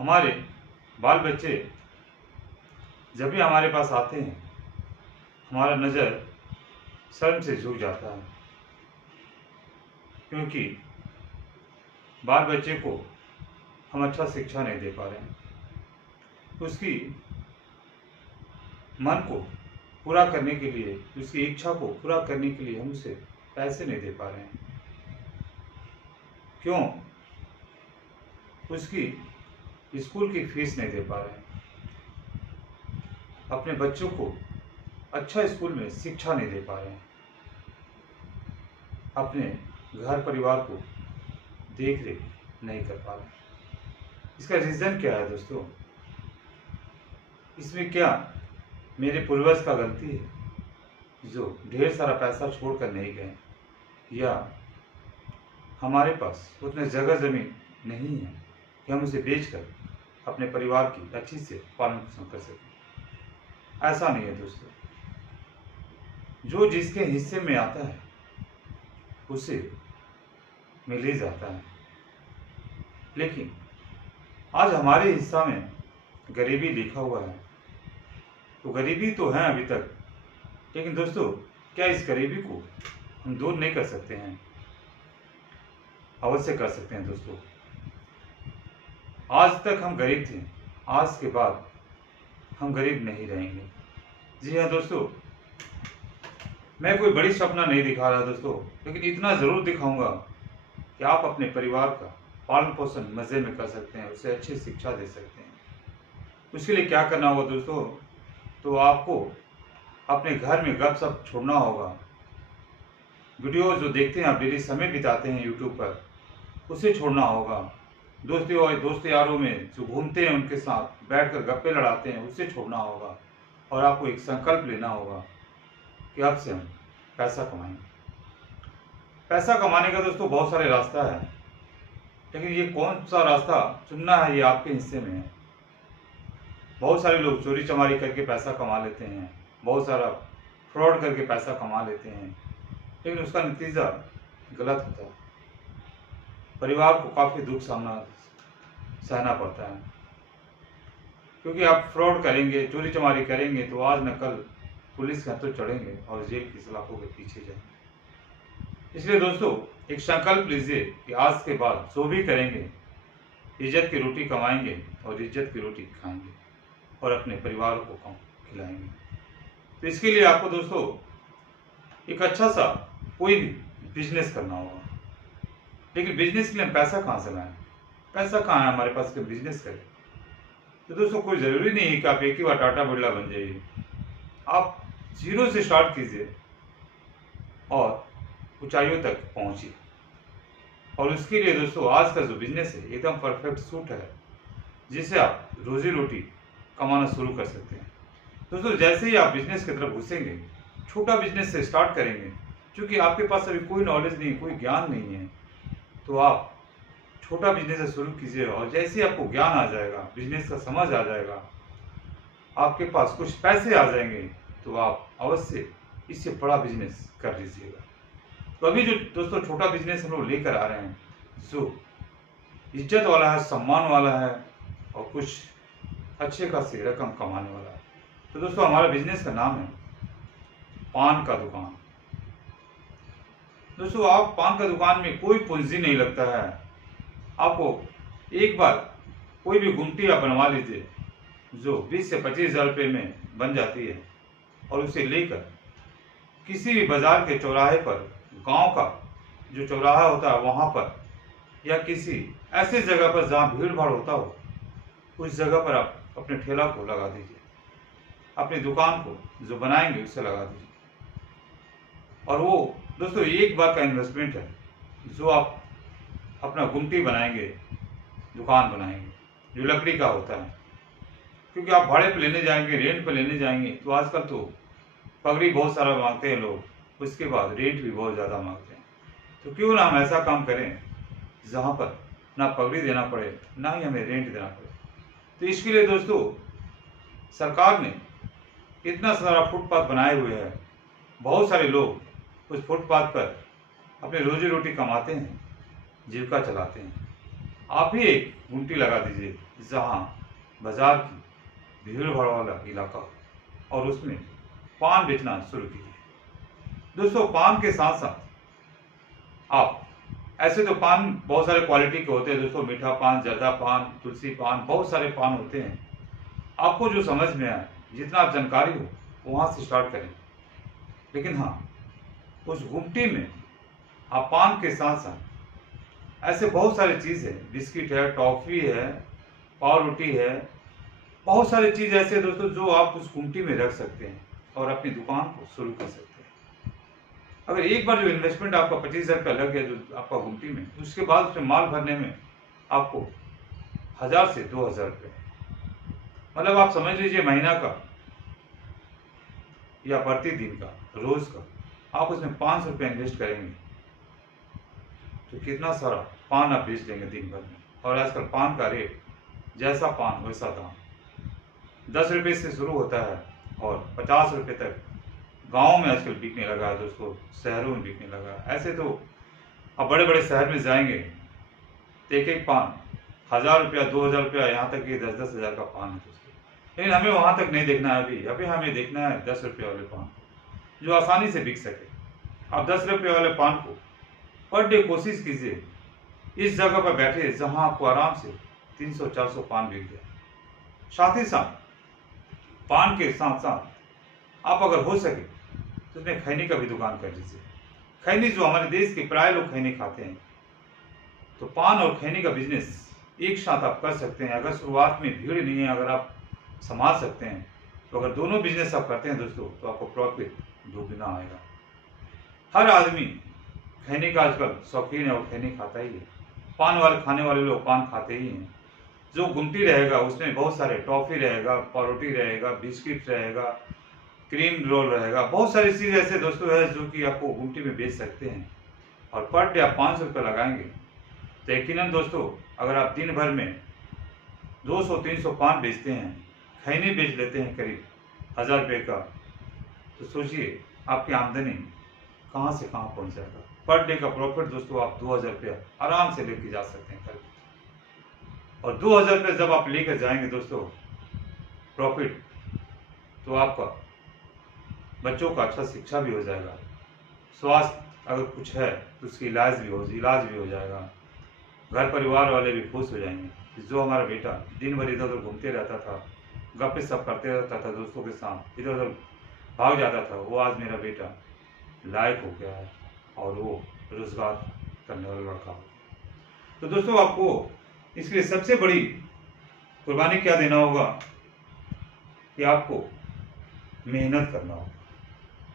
हमारे बाल बच्चे जब भी हमारे पास आते हैं, हमारा नज़र शर्म से झुक जाता है, क्योंकि बाल बच्चे को हम अच्छा शिक्षा नहीं दे पा रहे हैं। उसकी मन को पूरा करने के लिए, उसकी इच्छा को पूरा करने के लिए हम उसे पैसे नहीं दे पा रहे हैं। क्यों? उसकी स्कूल की फीस नहीं दे पा रहे हैं, अपने बच्चों को अच्छा स्कूल में शिक्षा नहीं दे पा रहे हैं, अपने घर परिवार को देख रेख नहीं कर पा रहे हैं। इसका रीज़न क्या है दोस्तों? इसमें क्या मेरे पूर्वज का गलती है जो ढेर सारा पैसा छोड़कर नहीं गए, या हमारे पास उतने जगह ज़मीन नहीं है कि हम उसे बेचकर अपने परिवार की अच्छी से पालन पोषण कर सकें? ऐसा नहीं है दोस्तों। जो जिसके हिस्से में आता है उसे मिल ही जाता है, लेकिन आज हमारे हिस्सा में गरीबी लिखा हुआ है। तो गरीबी तो है अभी तक, लेकिन दोस्तों क्या इस गरीबी को हम दूर नहीं कर सकते हैं? अवश्य कर सकते हैं दोस्तों। आज तक हम गरीब थे, आज के बाद हम गरीब नहीं रहेंगे। जी हाँ दोस्तों, मैं कोई बड़ी सपना नहीं दिखा रहा दोस्तों, लेकिन इतना ज़रूर दिखाऊंगा कि आप अपने परिवार का पालन पोषण मज़े में कर सकते हैं, उसे अच्छी शिक्षा दे सकते हैं। उसके लिए क्या करना होगा दोस्तों? तो आपको अपने घर में गपशप छोड़ना होगा। वीडियो जो देखते हैं आप, डेली समय बिताते हैं यूट्यूब पर, उसे छोड़ना होगा। दोस्त यारों में जो घूमते हैं उनके साथ बैठकर गप्पे लड़ाते हैं, उसे छोड़ना होगा। और आपको एक संकल्प लेना होगा कि अब से हम पैसा कमाएंगे। पैसा कमाने का दोस्तों बहुत सारे रास्ता है, लेकिन ये कौन सा रास्ता चुनना है ये आपके हिस्से में है। बहुत सारे लोग चोरी चमारी करके पैसा कमा लेते हैं, बहुत सारा फ्रॉड करके पैसा कमा लेते हैं, लेकिन उसका नतीजा गलत होता है। परिवार को काफ़ी दुख सहना पड़ता है, क्योंकि आप फ्रॉड करेंगे, चोरी चमारी करेंगे तो आज न कल पुलिस के हाथों चढ़ेंगे और जेल की सलाखों के पीछे जाएंगे। इसलिए दोस्तों एक संकल्प लीजिए कि आज के बाद जो भी करेंगे इज्जत की रोटी कमाएंगे और इज्जत की रोटी खाएंगे और अपने परिवार को खिलाएंगे। तो इसके लिए आपको दोस्तों एक अच्छा सा कोई भी बिजनेस करना होगा। लेकिन बिजनेस के लिए हम पैसा कहाँ से लाएं? पैसा कहाँ है हमारे पास कि बिजनेस करें? तो दोस्तों कोई ज़रूरी नहीं है कि आप एक ही बार टाटा बिरला बन जाइए। आप जीरो से स्टार्ट कीजिए और ऊंचाइयों तक पहुंचिए। और उसके लिए दोस्तों आज का जो बिजनेस है एकदम परफेक्ट सूट है, जिससे आप रोजी रोटी कमाना शुरू कर सकते हैं। दोस्तों जैसे ही आप बिजनेस की तरफ घुसेंगे, छोटा बिजनेस से स्टार्ट करेंगे, क्योंकि आपके पास अभी कोई नॉलेज नहीं, कोई ज्ञान नहीं है, तो आप छोटा बिजनेस से शुरू कीजिए। और जैसे ही आपको ज्ञान आ जाएगा, बिजनेस का समझ आ जाएगा, आपके पास कुछ पैसे आ जाएंगे, तो आप अवश्य इससे बड़ा बिजनेस कर लीजिएगा। तो अभी जो दोस्तों छोटा बिजनेस हम लोग लेकर आ रहे हैं, जो इज्जत वाला है, सम्मान वाला है और कुछ अच्छे खासी रकम कमाने वाला है। तो दोस्तों हमारा बिजनेस का नाम है पान का दुकान। दोस्तों आप पान का दुकान में कोई पूंजी नहीं लगता है। आपको एक बार कोई भी गुमटी आप बनवा लीजिए जो 20 से 25 हज़ार रुपये में बन जाती है, और उसे लेकर किसी भी बाजार के चौराहे पर, गांव का जो चौराहा होता है वहां पर, या किसी ऐसी जगह पर जहां भीड़ भाड़ होता हो, उस जगह पर आप अपने ठेला को लगा दीजिए, अपनी दुकान को जो बनाएंगे उससे लगा दीजिए। और वो दोस्तों एक बार का इन्वेस्टमेंट है, जो आप अपना गुमटी बनाएंगे, दुकान बनाएंगे जो लकड़ी का होता है, क्योंकि आप भाड़े पे लेने जाएंगे, रेंट पे लेने जाएंगे, तो आजकल तो पगड़ी बहुत सारा मांगते हैं लोग, उसके बाद रेंट भी बहुत ज़्यादा मांगते हैं। तो क्यों ना हम ऐसा काम करें जहाँ पर ना पगड़ी देना पड़े, ना ही हमें रेंट देना पड़े। तो इसके लिए दोस्तों सरकार ने इतना सारा फुटपाथ बनाए हुए हैं, बहुत सारे लोग उस फुटपाथ पर अपनी रोजी रोटी कमाते हैं, जीविका चलाते हैं। आप ही एक गुमटी लगा दीजिए जहाँ बाजार की भीड़ भाड़ वाला इलाका हो और उसमें पान बेचना शुरू कीजिए। दोस्तों पान के साथ साथ आप ऐसे तो पान बहुत सारे क्वालिटी के होते हैं दोस्तों, मीठा पान, जर्दा पान, तुलसी पान, बहुत सारे पान होते हैं। आपको जो समझ में आए, जितना आप जानकारी हो वहाँ से स्टार्ट करें। लेकिन हाँ, उस गुमटी में आप पान के साथ साथ ऐसे बहुत सारी चीज़ है, बिस्किट है, टॉफ़ी है, पाव रोटी है, बहुत सारी चीज़ ऐसे है दोस्तों जो आप उस गुमटी में रख सकते हैं और अपनी दुकान को शुरू कर सकते हैं। अगर एक बार जो इन्वेस्टमेंट आपका 25,000 रुपया लग गया जो आपका गुमटी में, उसके बाद उसमें माल भरने में आपको 1,000 से 2,000 रुपये, मतलब आप समझ लीजिए महीना का या प्रतिदिन का, रोज का, आप उसमें 500 रुपये इन्वेस्ट करेंगे तो कितना सारा पान आप बेच लेंगे दिन भर में। और आजकल पान का रेट जैसा पान वैसा दाम, 10 रुपये से शुरू होता है और 50 रुपये तक गाँव में आजकल बिकने लगा है दोस्तों, शहरों में बिकने लगा है। ऐसे तो अब बड़े बड़े शहर में जाएंगे तो एक एक पान 1,000 रुपया, 2,000 रुपया, यहाँ तक कि 10-10 हज़ार का पान है दोस्तों। लेकिन हमें वहाँ तक नहीं देखना है अभी हमें देखना है 10 रुपये वाले पान जो आसानी से बिक सके। आप 10 रुपये वाले पान को पर डे कोशिश कीजिए इस जगह पर बैठे जहाँ आपको आराम से 300-400 पान बिक जाए। साथ ही साथ पान के साथ साथ आप अगर हो सके तो उसमें खैनी का भी दुकान कर लीजिए। खैनी जो हमारे देश के प्राय लोग खैनी खाते हैं, तो पान और खैनी का बिजनेस एक साथ आप कर सकते हैं। अगर शुरुआत में भीड़ नहीं है, अगर आप संभाल सकते हैं, तो अगर दोनों बिजनेस आप करते हैं दोस्तों तो आपको प्रॉफिट दुगना आएगा। हर आदमी खैनी का आजकल शौकीन है और खैनी खाता ही है। पान वाले खाने वाले लोग पान खाते ही हैं। जो गुमटी रहेगा उसमें बहुत सारे टॉफ़ी रहेगा, पारोटी रहेगा, बिस्किट रहेगा, क्रीम रोल रहेगा, बहुत सारी चीज़ ऐसे दोस्तों है जो कि आपको गुमटी में बेच सकते हैं। और पर डे आप 500 रुपये लगाएंगे तो यकीनन दोस्तों अगर आप दिन भर में 200-300 पान बेचते हैं, खैनी बेच लेते हैं करीब 1,000 रुपये का, तो सोचिए आपकी आमदनी कहाँ से कहाँ पहुँच जाएगा। पर डे का प्रॉफिट दोस्तों आप 2,000 रुपया आराम से लेके जा सकते हैं करीब। और 2,000 रुपये जब आप लेकर जाएंगे दोस्तों प्रॉफिट, तो आपका बच्चों का अच्छा शिक्षा भी हो जाएगा, स्वास्थ्य अगर कुछ है तो उसकी इलाज भी हो जाएगा, घर परिवार वाले भी खुश हो जाएंगे कि जो हमारा बेटा दिन भर इधर उधर घूमते रहता था, गप्पे सब करते रहता था दोस्तों के साथ, इधर उधर भाग जाता था, वो आज मेरा बेटा लायक हो गया है और वो रोजगार करने वाला लड़का हो। तो दोस्तों आपको इसलिए सबसे बड़ी कुर्बानी क्या देना होगा कि आपको मेहनत करना होगा।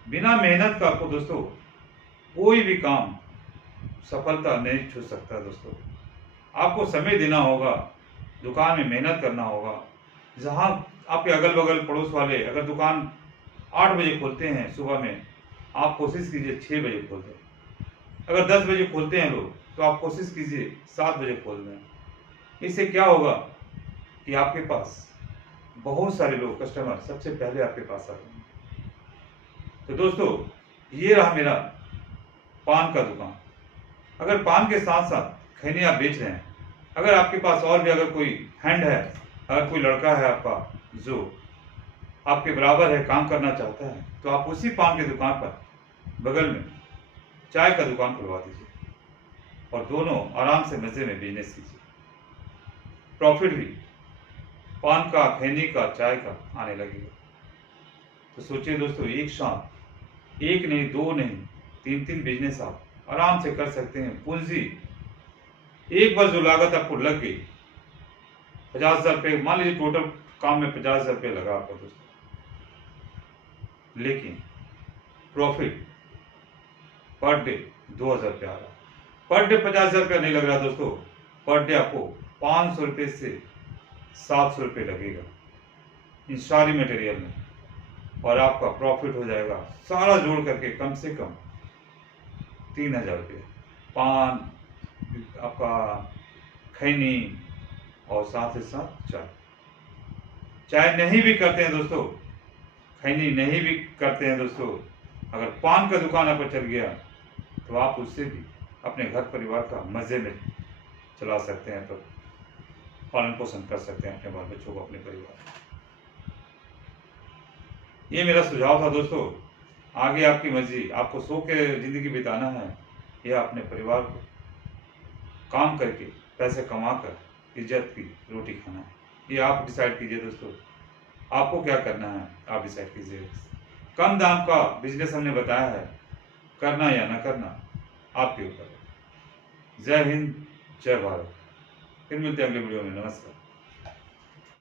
बिना मेहनत का आपको दोस्तों कोई भी काम सफलता नहीं छू सकता। दोस्तों आपको समय देना होगा, दुकान में मेहनत करना होगा। जहाँ आपके अगल बगल पड़ोस वाले अगर दुकान 8 बजे खोलते हैं सुबह में, आप कोशिश कीजिए 6 बजे खोल दें। अगर 10 बजे खोलते हैं लोग तो आप कोशिश कीजिए 7 बजे खोल दें। इससे क्या होगा कि आपके पास बहुत सारे लोग कस्टमर सबसे पहले आपके पास आ जाएंगे। तो दोस्तों ये रहा मेरा पान का दुकान। अगर पान के साथ साथ खैनी आप बेच रहे हैं, अगर आपके पास और भी अगर कोई हैंड है, अगर कोई लड़का है आपका जो आपके बराबर है, काम करना चाहता है, तो आप उसी पान की दुकान पर बगल में चाय का दुकान खुलवा दीजिए और दोनों आराम से मजे में बिजनेस कीजिए। प्रॉफिट भी पान का, खैनी का, चाय का आने लगेगा। तो सोचिए दोस्तों एक साथ एक नहीं, दो नहीं, 3-3 बिजनेस आप आराम से कर सकते हैं। पूंजी एक बार जो लागत आपको लग गई 50,000 रुपये, मान लीजिए टोटल काम में 50,000 रुपये लगा आपका दोस्तों, लेकिन प्रॉफिट पर डे 2,000 रुपये आ रहा। पर डे 50,000 रुपया नहीं लग रहा दोस्तों, पर डे आपको 500 रुपये से 700 रुपये लगेगा इन सारी मटेरियल में, और आपका प्रॉफिट हो जाएगा सारा जोड़ करके कम से कम 3,000 रुपये। पान, आपका खैनी और साथ ही साथ चाय नहीं भी करते हैं दोस्तों, खैनी नहीं भी करते हैं दोस्तों, अगर पान का दुकान आप चल गया तो आप उससे भी अपने घर परिवार का मजे में चला सकते हैं, तो पालन पोषण कर सकते हैं अपने बाल बच्चों को, अपने परिवार को। ये मेरा सुझाव था दोस्तों। आगे आपकी मर्जी, आपको सो के जिंदगी बिताना है या अपने परिवार को काम करके पैसे कमा कर इज्जत की रोटी खाना है, ये आप डिसाइड कीजिए दोस्तों। आपको क्या करना है आप डिसाइड कीजिए। कम दाम का बिजनेस हमने बताया है, करना या ना करना आपके ऊपर है। जय हिंद, जय भारत। फिर मिलते हैं अगले वीडियो में। नमस्कार।